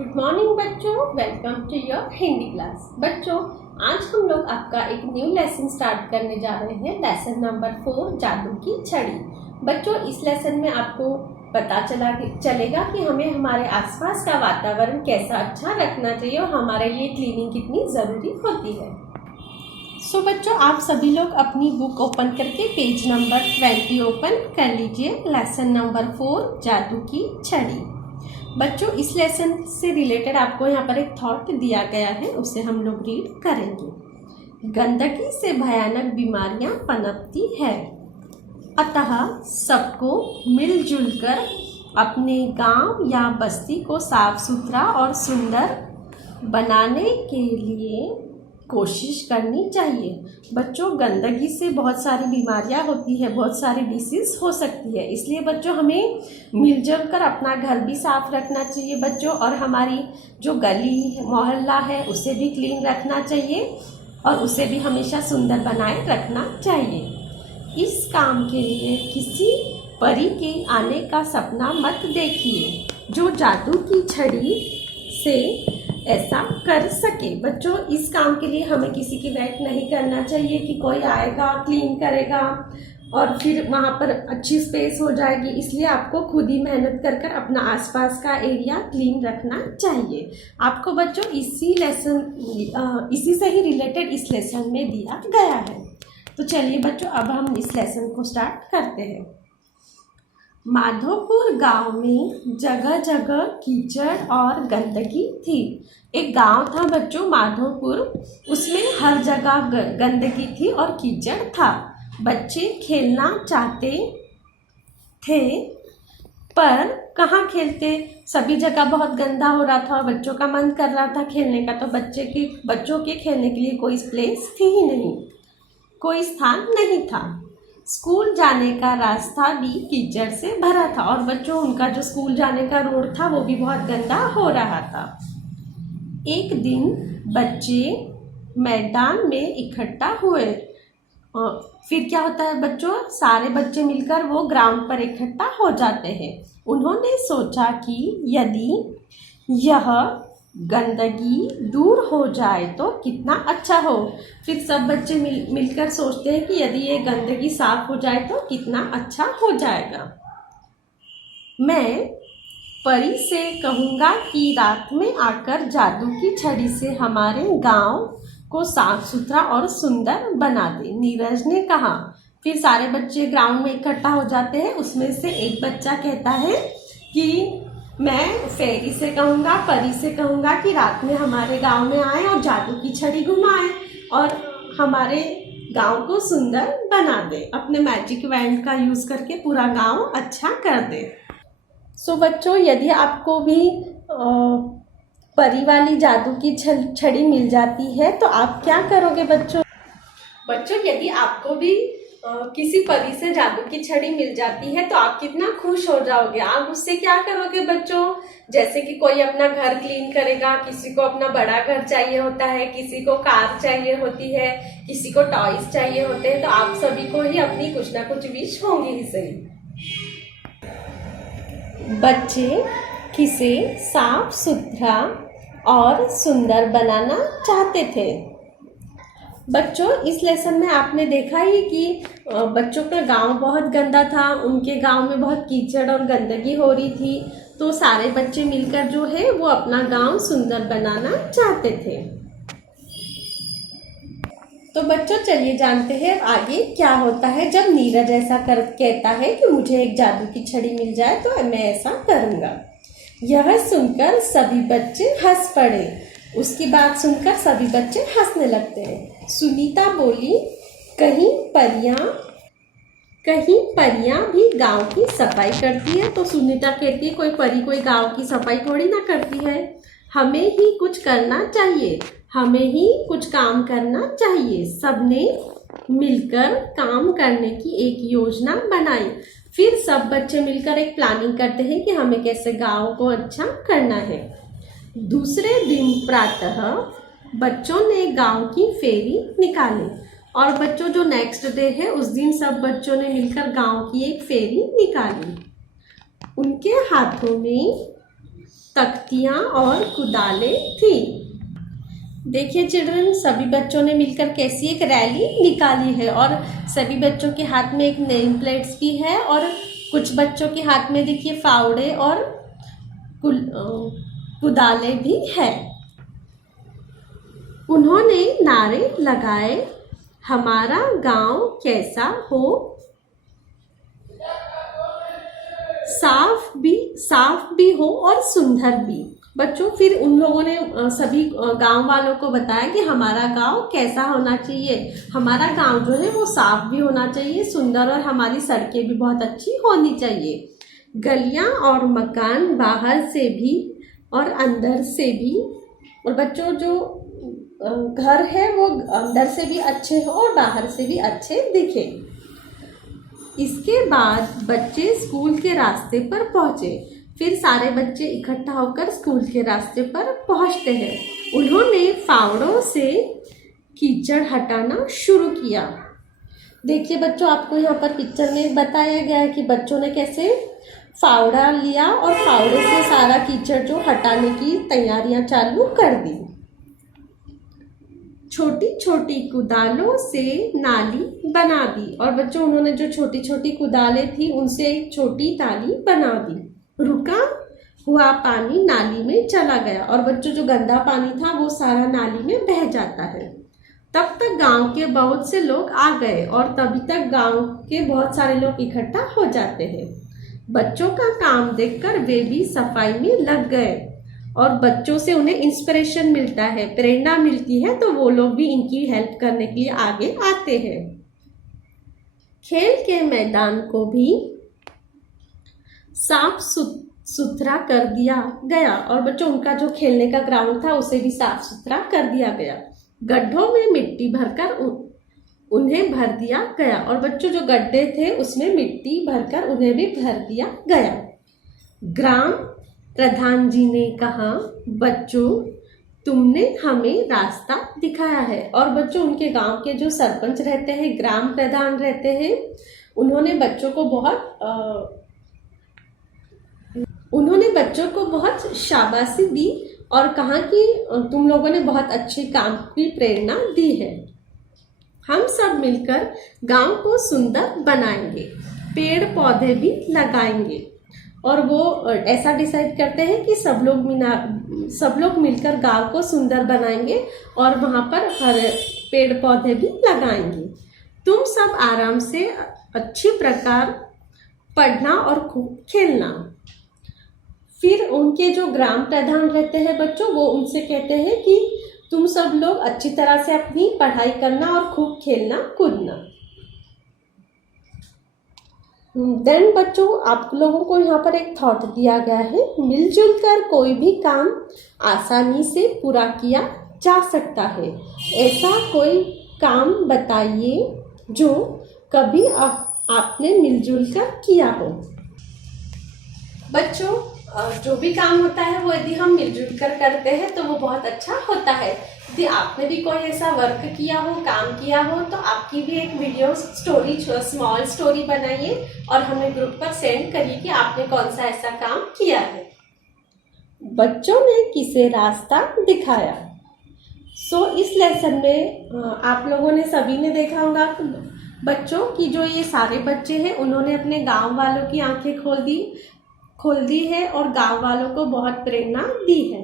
Good morning बच्चों, welcome to your Hindi class. बच्चों, आज हम लोग आपका एक न्यू लेसन स्टार्ट करने जा रहे हैं। लेसन नंबर 4, जादू की छड़ी। बच्चों, इस लेसन में आपको पता चलेगा कि हमें हमारे आसपास का वातावरण कैसा अच्छा रखना चाहिए और हमारे लिए क्लीनिंग कितनी ज़रूरी होती है। सो बच्चों, आप सभी लोग अपनी बुक ओपन करके पेज नंबर 20 ओपन कर लीजिए। लेसन नंबर 4, जादू की छड़ी। बच्चों, इस लेसन से रिलेटेड आपको यहाँ पर एक थॉट दिया गया है, उसे हम लोग रीड करेंगे। गंदगी से भयानक बीमारियां पनपती है, अतः सबको मिलजुल कर अपने गांव या बस्ती को साफ सुथरा और सुंदर बनाने के लिए कोशिश करनी चाहिए। बच्चों, गंदगी से बहुत सारी बीमारियां होती है, बहुत सारी डिसीज हो सकती है, इसलिए बच्चों हमें मिलजुल कर अपना घर भी साफ रखना चाहिए बच्चों, और हमारी जो गली मोहल्ला है उसे भी क्लीन रखना चाहिए और उसे भी हमेशा सुंदर बनाए रखना चाहिए। इस काम के लिए किसी परी के आने का सपना मत देखिए जो जादू की छड़ी से ऐसा कर सके। बच्चों, इस काम के लिए हमें किसी की वेट नहीं करना चाहिए कि कोई आएगा क्लीन करेगा और फिर वहाँ पर अच्छी स्पेस हो जाएगी। इसलिए आपको खुद ही मेहनत कर कर अपना आसपास का एरिया क्लीन रखना चाहिए। आपको बच्चों इसी से ही रिलेटेड इस लेसन में दिया गया है। तो चलिए बच्चों, अब हम इस लेसन को स्टार्ट करते हैं। माधोपुर गांव में जगह जगह कीचड़ और गंदगी थी। एक गांव था बच्चों माधोपुर, उसमें हर जगह गंदगी थी और कीचड़ था। बच्चे खेलना चाहते थे पर कहाँ खेलते, सभी जगह बहुत गंदा हो रहा था और बच्चों का मन कर रहा था खेलने का, तो बच्चों के खेलने के लिए कोई प्लेस थी ही नहीं, कोई स्थान नहीं था। स्कूल जाने का रास्ता भी कीचड़ से भरा था और बच्चों उनका जो स्कूल जाने का रोड था वो भी बहुत गंदा हो रहा था। एक दिन बच्चे मैदान में इकट्ठा हुए। फिर क्या होता है बच्चों, सारे बच्चे मिलकर वो ग्राउंड पर इकट्ठा हो जाते हैं। उन्होंने सोचा कि यदि यह गंदगी दूर हो जाए तो कितना अच्छा हो। फिर सब बच्चे मिलकर सोचते हैं कि यदि ये गंदगी साफ हो जाए तो कितना अच्छा हो जाएगा। मैं परी से कहूँगा कि रात में आकर जादू की छड़ी से हमारे गांव को साफ सुथरा और सुंदर बना दे, नीरज ने कहा। फिर सारे बच्चे ग्राउंड में इकट्ठा हो जाते हैं। उसमें से एक बच्चा कहता है कि मैं फेरी से कहूँगा, परी से कहूँगा कि रात में हमारे गांव में आए और जादू की छड़ी घुमाए और हमारे गांव को सुंदर बना दे, अपने मैजिक वैंड का यूज़ करके पूरा गांव अच्छा कर दे। सो बच्चों, यदि आपको भी परी वाली जादू की छड़ी मिल जाती है तो आप क्या करोगे बच्चों? यदि आपको भी किसी परी से जादू की छड़ी मिल जाती है तो आप कितना खुश हो जाओगे। आप उससे क्या करोगे बच्चों? जैसे कि कोई अपना घर क्लीन करेगा, किसी को अपना बड़ा घर चाहिए होता है, किसी को कार चाहिए होती है, किसी को टॉयज चाहिए होते हैं, तो आप सभी को ही अपनी कुछ ना कुछ विश होंगी ही सही। बच्चे किसे साफ सुथरा और सुंदर बनाना चाहते थे। बच्चों, इस लेसन में आपने देखा ही कि बच्चों का गांव बहुत गंदा था, उनके गांव में बहुत कीचड़ और गंदगी हो रही थी, तो सारे बच्चे मिलकर जो है वो अपना गांव सुंदर बनाना चाहते थे। तो बच्चों चलिए जानते हैं आगे क्या होता है जब नीरज ऐसा कहता है कि मुझे एक जादू की छड़ी मिल जाए तो मैं ऐसा करूँगा। यह सुनकर सभी बच्चे हंस पड़े। उसकी बात सुनकर सभी बच्चे हंसने लगते हैं। सुनीता बोली, कहीं परियां भी गांव की सफाई करती है? तो सुनीता कहती है कोई परी कोई गांव की सफाई थोड़ी ना करती है, हमें ही कुछ करना चाहिए, हमें ही कुछ काम करना चाहिए। सबने मिलकर काम करने की एक योजना बनाई। फिर सब बच्चे मिलकर एक प्लानिंग करते हैं कि हमें कैसे गांव को अच्छा करना है। दूसरे दिन प्रातः बच्चों ने गांव की फेरी निकाली और बच्चों जो नेक्स्ट डे है उस दिन सब बच्चों ने मिलकर गांव की एक फेरी निकाली। उनके हाथों में तख्तियाँ और कुदालें थी। देखिए चिल्ड्रन, सभी बच्चों ने मिलकर कैसी एक रैली निकाली है और सभी बच्चों के हाथ में एक नेम प्लेट्स भी है और कुछ बच्चों के हाथ में देखिए फावड़े और कुदाले भी है। उन्होंने नारे लगाए, हमारा गांव कैसा हो, साफ भी हो और सुंदर भी। बच्चों फिर उन लोगों ने सभी गांव वालों को बताया कि हमारा गांव कैसा होना चाहिए। हमारा गांव जो है वो साफ भी होना चाहिए, सुंदर, और हमारी सड़कें भी बहुत अच्छी होनी चाहिए। गलियां और मकान बाहर से भी और अंदर से भी, और बच्चों जो घर है वो अंदर से भी अच्छे हो और बाहर से भी अच्छे दिखे। इसके बाद बच्चे स्कूल के रास्ते पर पहुंचे। फिर सारे बच्चे इकट्ठा होकर स्कूल के रास्ते पर पहुंचते हैं। उन्होंने फावड़ों से कीचड़ हटाना शुरू किया। देखिए बच्चों, आपको यहाँ पर पिक्चर में बताया गया है कि बच्चों ने कैसे फावड़ा लिया और फावड़े से सारा कीचड़ जो हटाने की तैयारियां चालू कर दी। छोटी छोटी कुदालों से नाली बना दी, और बच्चों उन्होंने जो छोटी छोटी कुदालें थी उनसे एक छोटी नाली बना दी। रुका हुआ पानी नाली में चला गया, और बच्चों जो गंदा पानी था वो सारा नाली में बह जाता है। तब तक गांव के बहुत से लोग आ गए और तभी तक गांव के बहुत सारे लोग इकट्ठा हो जाते हैं। बच्चों का काम देखकर वे भी सफाई में लग गए और बच्चों से उन्हें इंस्पिरेशन मिलता है, प्रेरणा मिलती है, तो वो लोग भी इनकी हेल्प करने के लिए आगे आते हैं। खेल के मैदान को भी साफ सुथरा कर दिया गया, और बच्चों उनका जो खेलने का ग्राउंड था उसे भी साफ सुथरा कर दिया गया। गड्ढों में मिट्टी भरकर उन्हें भर दिया गया, और बच्चों जो गड्ढे थे उसमें मिट्टी भरकर उन्हें भी भर दिया गया। ग्राम प्रधान जी ने कहा, बच्चों तुमने हमें रास्ता दिखाया है। और बच्चों उनके गांव के जो सरपंच रहते हैं, ग्राम प्रधान रहते हैं, उन्होंने बच्चों को बहुत शाबाशी दी और कहा कि तुम लोगों ने बहुत अच्छे काम की प्रेरणा दी है। हम सब मिलकर गांव को सुंदर बनाएंगे, पेड़ पौधे भी लगाएंगे। और वो ऐसा डिसाइड करते हैं कि सब लोग मिलकर गांव को सुंदर बनाएंगे और वहां पर हर पेड़ पौधे भी लगाएंगे। तुम सब आराम से अच्छी प्रकार पढ़ना और खूब खेलना। फिर उनके जो ग्राम प्रधान रहते हैं बच्चों, वो उनसे कहते हैं कि तुम सब लोग अच्छी तरह से अपनी पढ़ाई करना और खूब खेलना कूदना। देन बच्चों, आप लोगों को यहाँ पर एक थॉट दिया गया है, मिलजुल कर कोई भी काम आसानी से पूरा किया जा सकता है। ऐसा कोई काम बताइए जो कभी आपने मिलजुल कर किया हो। बच्चों, जो भी काम होता है वो यदि हम मिलजुल कर करते हैं तो वो बहुत अच्छा होता है। यदि आपने भी कोई ऐसा वर्क किया हो, काम किया हो, तो आपकी भी एक वीडियो स्टोरी, स्मॉल स्टोरी बनाइए और हमें ग्रुप पर सेंड करिए कि आपने कौन सा ऐसा काम किया है। बच्चों ने किसे रास्ता दिखाया। इस लेसन में आप लोगों ने सभी ने देखा होगा बच्चों की जो ये सारे बच्चे हैं उन्होंने अपने गांव वालों की आंखें खोल दी है और गांव वालों को बहुत प्रेरणा दी है।